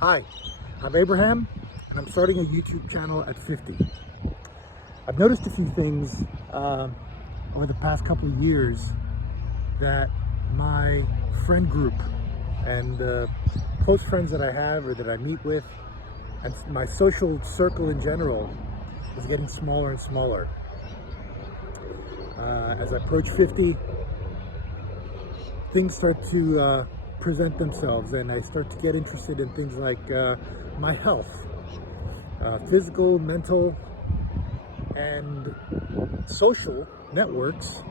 Hi, I'm Abraham, and I'm starting a YouTube channel at 50. I've noticed a few things over the past couple of years that my friend group and close friends that I have or that I meet with, and my social circle in general, is getting smaller and smaller. As I approach 50, things start to present themselves, and I start to get interested in things like my health, physical, mental, and social networks,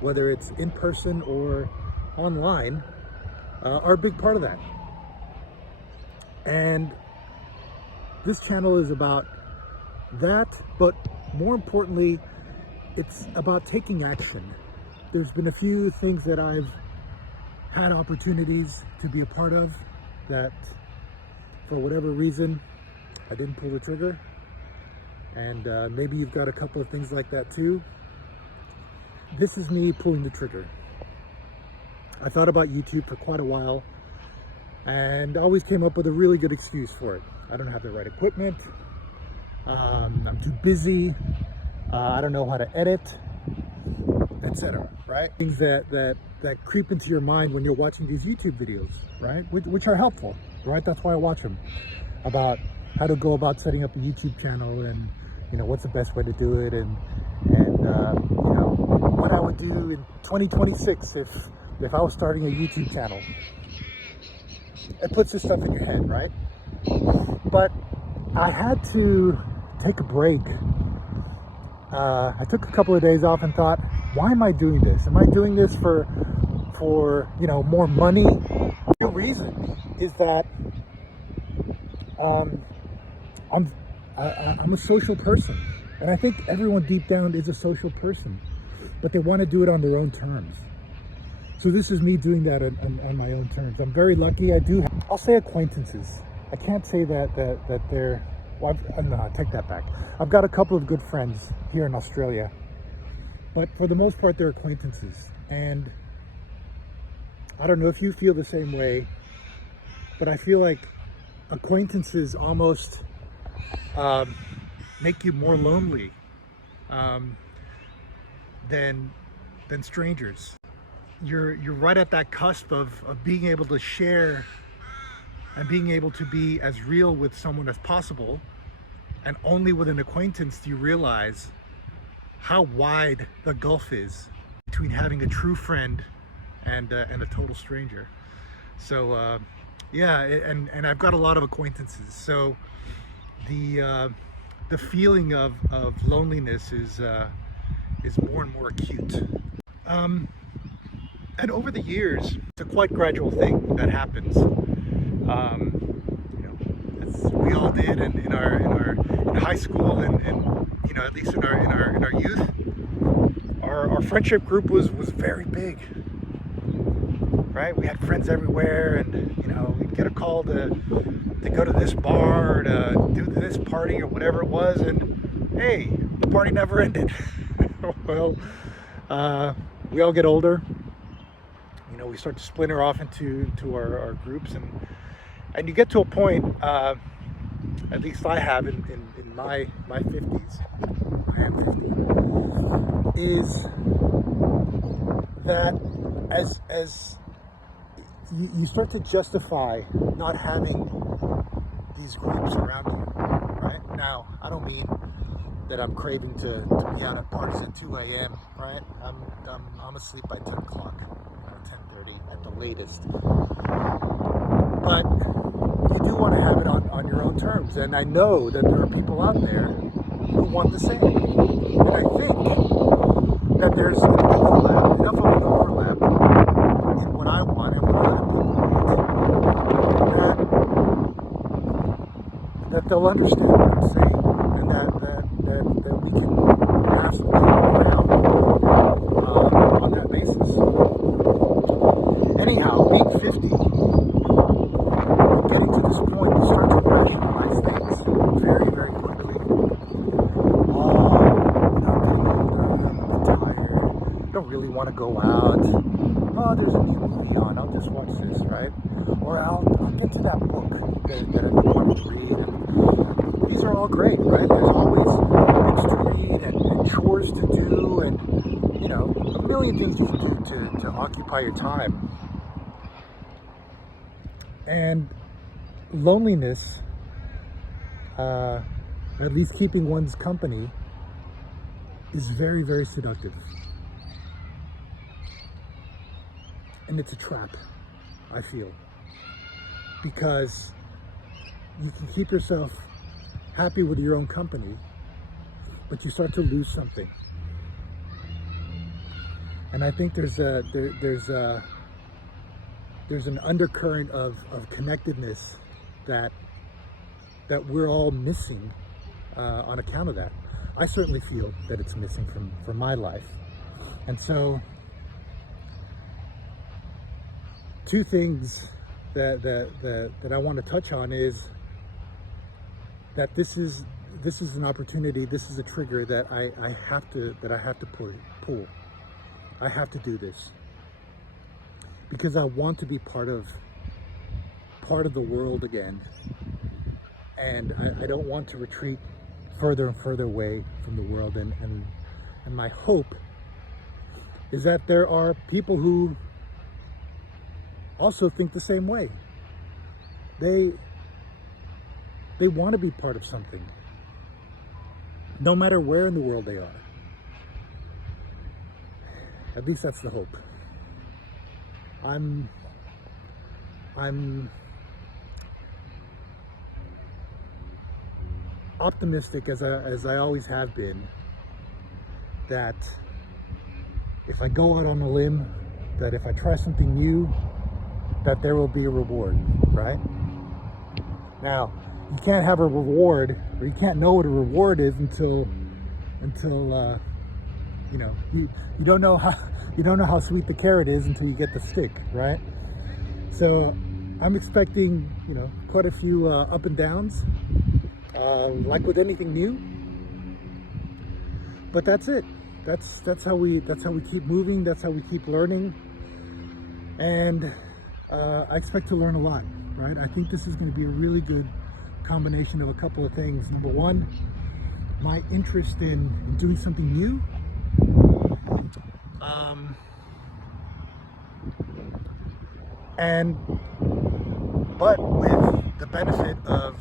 whether it's in person or online, are a big part of that. And this channel is about that, but more importantly, it's about taking action. There's been a few things that I've had opportunities to be a part of that, for whatever reason, I didn't pull the trigger. And maybe you've got a couple of things like that too. This is me pulling the trigger. I thought about YouTube for quite a while and always came up with a really good excuse for it. I don't have the right equipment. I'm too busy. I don't know how to edit, etc. Right? Things that creep into your mind when you're watching these YouTube videos, right? Which are helpful, right? That's why I watch them. About how to go about setting up a YouTube channel, and what's the best way to do it, and what I would do in 2026 if I was starting a YouTube channel. It puts this stuff in your head, right? But I had to take a break. I took a couple of days off and thought, why am I doing this? Am I doing this for more money? The reason is that I'm a social person, and I think everyone deep down is a social person, but they want to do it on their own terms. So this is me doing that on my own terms. I'm very lucky. I'll say acquaintances. I can't say that they're. Well, no, I take that back. I've got a couple of good friends here in Australia, but for the most part, they're acquaintances. And I don't know if you feel the same way, but I feel like acquaintances almost make you more lonely than strangers. You're right at that cusp of being able to share and being able to be as real with someone as possible, and only with an acquaintance do you realize how wide the gulf is between having a true friend and a total stranger. So yeah, and I've got a lot of acquaintances, so the feeling of loneliness is more and more acute. And over the years, it's a quite gradual thing that happens. As we all did in high school, and at least in our youth, our friendship group was very big. Right? We had friends everywhere, and we'd get a call to go to this bar, or to do this party, or whatever it was, and hey, the party never ended. Well, we all get older. We start to splinter off into our groups, and you get to a point, at least I have in my 50s, I am 50, is that as you start to justify not having these groups around you, right? Now, I don't mean that I'm craving to be out at parties at 2 a.m., right? I'm asleep by 10 o'clock. 10:30 at the latest. But you do want to have it on your own terms, and I know that there are people out there who want the same. And I think that there's enough of an overlap in what I want and what other people want, that they'll understand what I'm saying, and that we can have some common ground on that basis. Anyhow, being 50, getting to this point, you start to rationalize things very, very quickly. Oh, I'm getting older, I'm a bit tired, don't really want to go out. Oh, there's a new movie on, I'll just watch this, right? Or I'll get to that book that I've wanted to read. And these are all great, right? There's always books to read and chores to do and, a million things you can do to occupy your time. And loneliness, at least keeping one's company, is very, very seductive. And it's a trap, I feel, because you can keep yourself happy with your own company, but you start to lose something. And I think there's an undercurrent of connectedness that we're all missing on account of that. I certainly feel that it's missing from my life. And so, two things that I want to touch on is that this is an opportunity, this is a trigger that I have to pull. I have to do this because I want to be part of the world again, and I don't want to retreat further and further away from the world. And my hope is that there are people who also think the same way. They want to be part of something, no matter where in the world they are. At least that's the hope. I'm optimistic, as I always have been, that if I go out on a limb, that if I try something new, that there will be a reward, right? Now, you can't have a reward, or you can't know what a reward is until you don't know how sweet the carrot is until you get the stick, right? So I'm expecting quite a few up and downs, like with anything new. But that's it. That's how we keep moving. That's how we keep learning. And I expect to learn a lot, right? I think this is going to be a really good combination of a couple of things. Number one, my interest in doing something new. But with the benefit of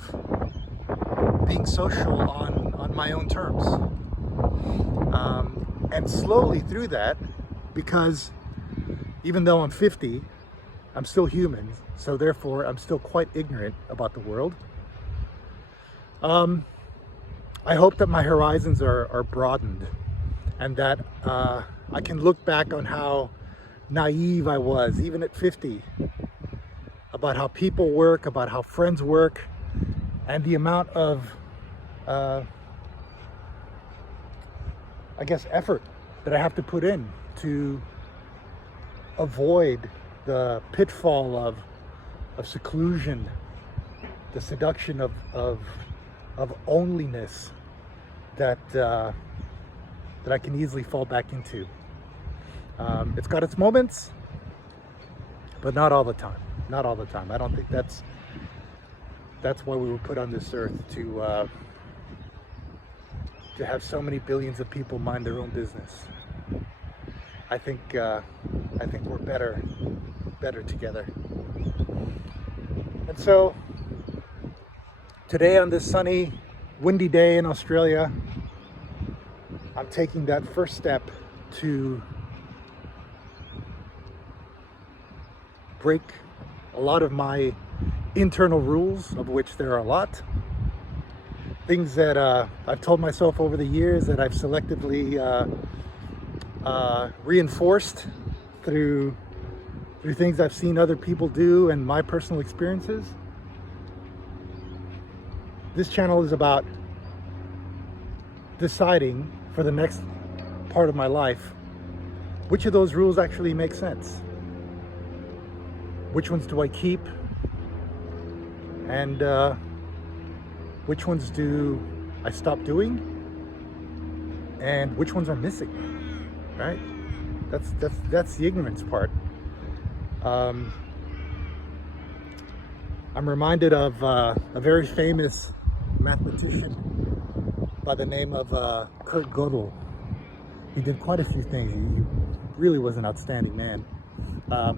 being social on my own terms. And slowly through that, because even though I'm 50, I'm still human, so therefore I'm still quite ignorant about the world. I hope that my horizons are broadened, and that I can look back on how naive I was, even at 50, about how people work, about how friends work, and the amount of, effort that I have to put in to avoid the pitfall of seclusion, the seduction of onlyness that I can easily fall back into. It's got its moments, but not all the time. Not all the time. I don't think that's why we were put on this earth, to have so many billions of people mind their own business. I think we're better together. And so today, on this sunny, windy day in Australia, I'm taking that first step to break a lot of my internal rules, of which there are a lot. Things that I've told myself over the years that I've selectively reinforced through things I've seen other people do and my personal experiences. This channel is about deciding for the next part of my life which of those rules actually make sense. Which ones do I keep? And which ones do I stop doing? And which ones are missing? Right? That's the ignorance part. I'm reminded of a very famous mathematician by the name of Kurt Gödel. He did quite a few things. He really was an outstanding man. Because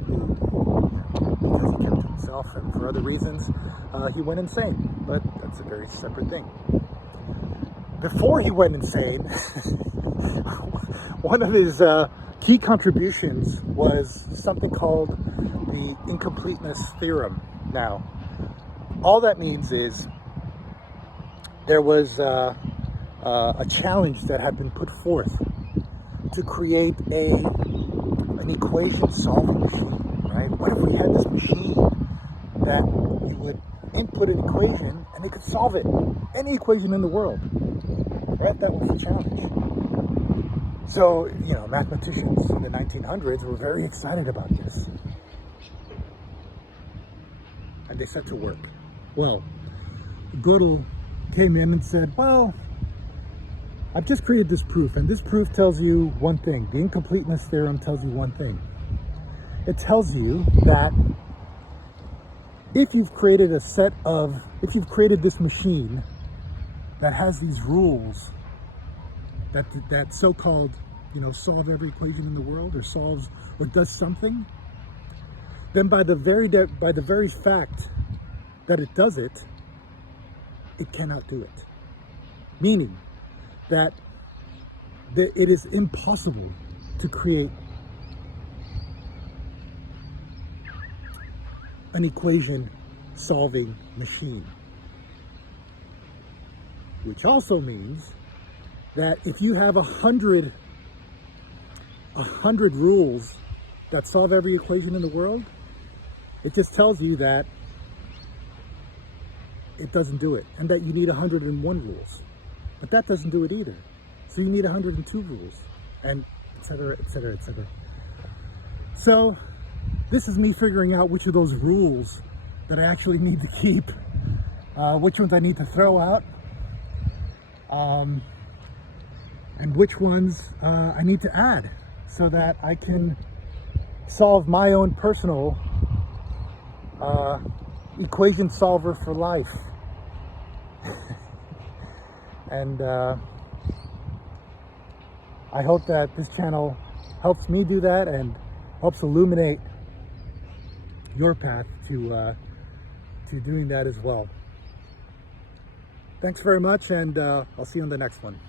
he kept to himself, and for other reasons, he went insane. But that's a very separate thing. Before he went insane, one of his key contributions was something called the incompleteness theorem. Now, all that means is there was a challenge that had been put forth to create an equation solving machine, right? What if we had this machine that you would input an equation and it could solve it, any equation in the world, right? That was the challenge. So, you know, mathematicians in the 1900s were very excited about this. And they set to work. Well, Gödel came in and said, well, I've just created this proof, and this proof tells you one thing. The incompleteness theorem tells you one thing. It tells you that if you've created this machine that has these rules that so-called, you know, solve every equation in the world, or solves or does something, then by the very fact that it does it, it cannot do it. Meaning that it is impossible to create an equation solving machine. Which also means that if you have 100 rules that solve every equation in the world, it just tells you that it doesn't do it, and that you need 101 rules. But that doesn't do it either. So you need 102 rules, and etc., etc., etc. So this is me figuring out which of those rules that I actually need to keep, which ones I need to throw out, and which ones I need to add, so that I can solve my own personal equation solver for life. And I hope that this channel helps me do that and helps illuminate your path to doing that as well. Thanks very much, and I'll see you on the next one.